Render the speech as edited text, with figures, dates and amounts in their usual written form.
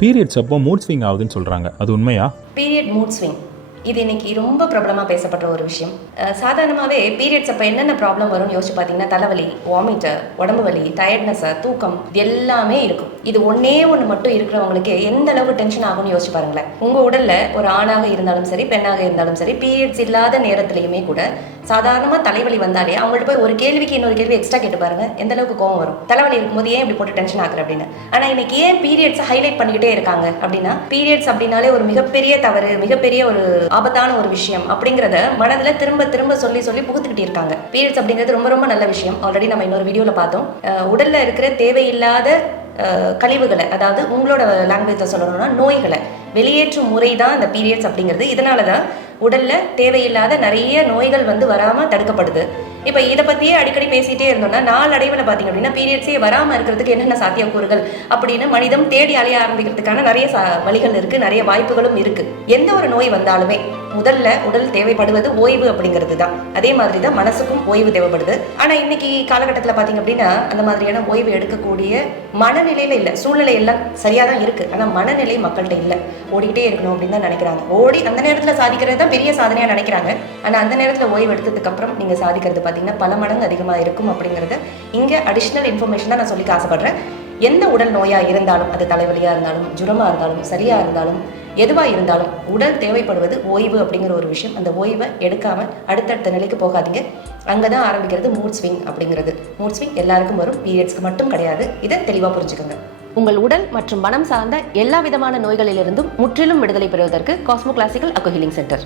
Periods அப்போ mood swing ஆகுதுன்னு சொல்கிறாங்க, அது உண்மையா? பீரியட் மூட் ஸ்விங் இது இன்னைக்கு ரொம்ப பிரபலமாக பேசப்படுற ஒரு விஷயம். சாதாரணமாகவே பீரியட்ஸ் அப்போ என்னென்ன ப்ராப்ளம் வரும்னு யோசிச்சு பார்த்தீங்கன்னா, தலைவலி, வாமிட்டு, உடம்பு வலி, டயர்ட்னஸ், தூக்கம், இது எல்லாமே இருக்கும். இது ஒன்றே ஒன்று மட்டும் இருக்கிறவங்களுக்கு எந்த அளவுக்கு டென்ஷன் ஆகும்னு யோசிச்சு பாருங்களேன். உங்கள் உடலில் ஒரு ஆணாக இருந்தாலும் சரி, பெண்ணாக இருந்தாலும் சரி, பீரியட்ஸ் இல்லாத நேரத்துலையுமே கூட சாதாரணமாக தலைவலி வந்தாலே அவங்கள்ட்ட போய் ஒரு கேள்விக்கு இன்னொரு கேள்வி எக்ஸ்ட்ரா கேட்டு பாருங்க, எந்த அளவுக்கு கோவம் வரும். தலைவலி இருக்கும்போது ஏன் இப்படி போட்டு டென்ஷன் ஆகுற அப்படின்னு. ஆனால் இன்னைக்கு ஏன் பீரியட்ஸை ஹைலைட் பண்ணிக்கிட்டே இருக்காங்க அப்படின்னா, பீரியட்ஸ் அப்படின்னாலே ஒரு மிகப்பெரிய தவறு, மிகப்பெரிய ஒரு ஆபத்தான ஒரு விஷயம் அப்படிங்கிறத மனதில் திரும்ப திரும்ப சொல்லி சொல்லி புகுத்துக்கிட்டே இருக்காங்க. பீரியட்ஸ் அப்படிங்கிறது ரொம்ப ரொம்ப நல்ல விஷயம். ஆல்ரெடி நம்ம இன்னொரு வீடியோவில் பார்த்தோம். உடல்ல இருக்கிற தேவையில்லாத கழிவுகளை, அதாவது உங்களோட லாங்குவேஜில் சொல்லணும்னா நோய்களை வெளியேற்றும் முறை தான் இந்த பீரியட்ஸ் அப்படிங்கிறது. இதனால தான் உடலில் தேவையில்லாத நிறைய நோய்கள் வராமல் தடுக்கப்படுது. இப்போ இதை பற்றியே அடிக்கடி பேசிகிட்டே இருந்தோம்னா நாளடைவில் பார்த்தீங்க அப்படின்னா பீரியட்ஸே வராமல் இருக்கிறதுக்கு என்னென்ன சாத்தியக்கூறுகள் அப்படின்னு மனிதம் தேடி அலைய ஆரம்பிக்கிறதுக்கான நிறைய வழிகள் இருக்குது, நிறைய வாய்ப்புகளும் இருக்குது. எந்த ஒரு நோய் வந்தாலுமே முதல்ல உடல் தேவைப்படுவது ஓய்வு அப்படிங்கிறது தான். அதே மாதிரி தான் மனசுக்கும் ஓய்வு தேவைப்படுது. ஆனால் இன்னைக்கு காலகட்டத்தில் பார்த்தீங்க அப்படின்னா அந்த மாதிரியான ஓய்வு எடுக்கக்கூடிய மனநிலையில் இல்லை. சூழ்நிலை எல்லாம் சரியாக தான் இருக்குது, ஆனால் மனநிலை மக்கள்கிட்ட இல்லை. ஓடிக்கிட்டே இருக்கணும் அப்படின்னு தான் நினைக்கிறாங்க. ஓடி அந்த நேரத்தில் சாதிக்கிறது தான் பெரிய சாதனையாக நினைக்கிறாங்க. ஆனால் அந்த நேரத்தில் ஓய்வு எடுத்ததுக்கு அப்புறம் நீங்கள் சாதிக்கிறது பார்த்தீங்கன்னா பல மடங்கு அதிகமாக இருக்கும் அப்படிங்கிறது இங்கே அடிஷ்னல் இன்ஃபர்மேஷனாக நான் சொல்லிக்க ஆசைப்படுறேன். எந்த உடல் நோயாக இருந்தாலும், அது தலைவலியாக இருந்தாலும், ஜுரமாக இருந்தாலும், சரியாக இருந்தாலும், எதுவாக இருந்தாலும் உடல் தேவைப்படுவது ஓய்வு அப்படிங்கிற ஒரு விஷயம். அந்த ஓய்வை எடுக்காமல் அடுத்தடுத்த நிலைக்கு போகாதீங்க. அங்கே தான் ஆரம்பிக்கிறது மூட் ஸ்விங் அப்படிங்கிறது. மூட் ஸ்விங் எல்லாருக்கும் வரும், பீரியட்ஸ்க்கு மட்டும் கிடையாது. இதை தெளிவாக புரிஞ்சுக்கோங்க. உங்கள் உடல் மற்றும் மனம் சார்ந்த எல்லா விதமான நோய்களிலிருந்தும் முற்றிலும் விடுதலை பெறுவதற்கு Cosmo classical Aqua healing centre.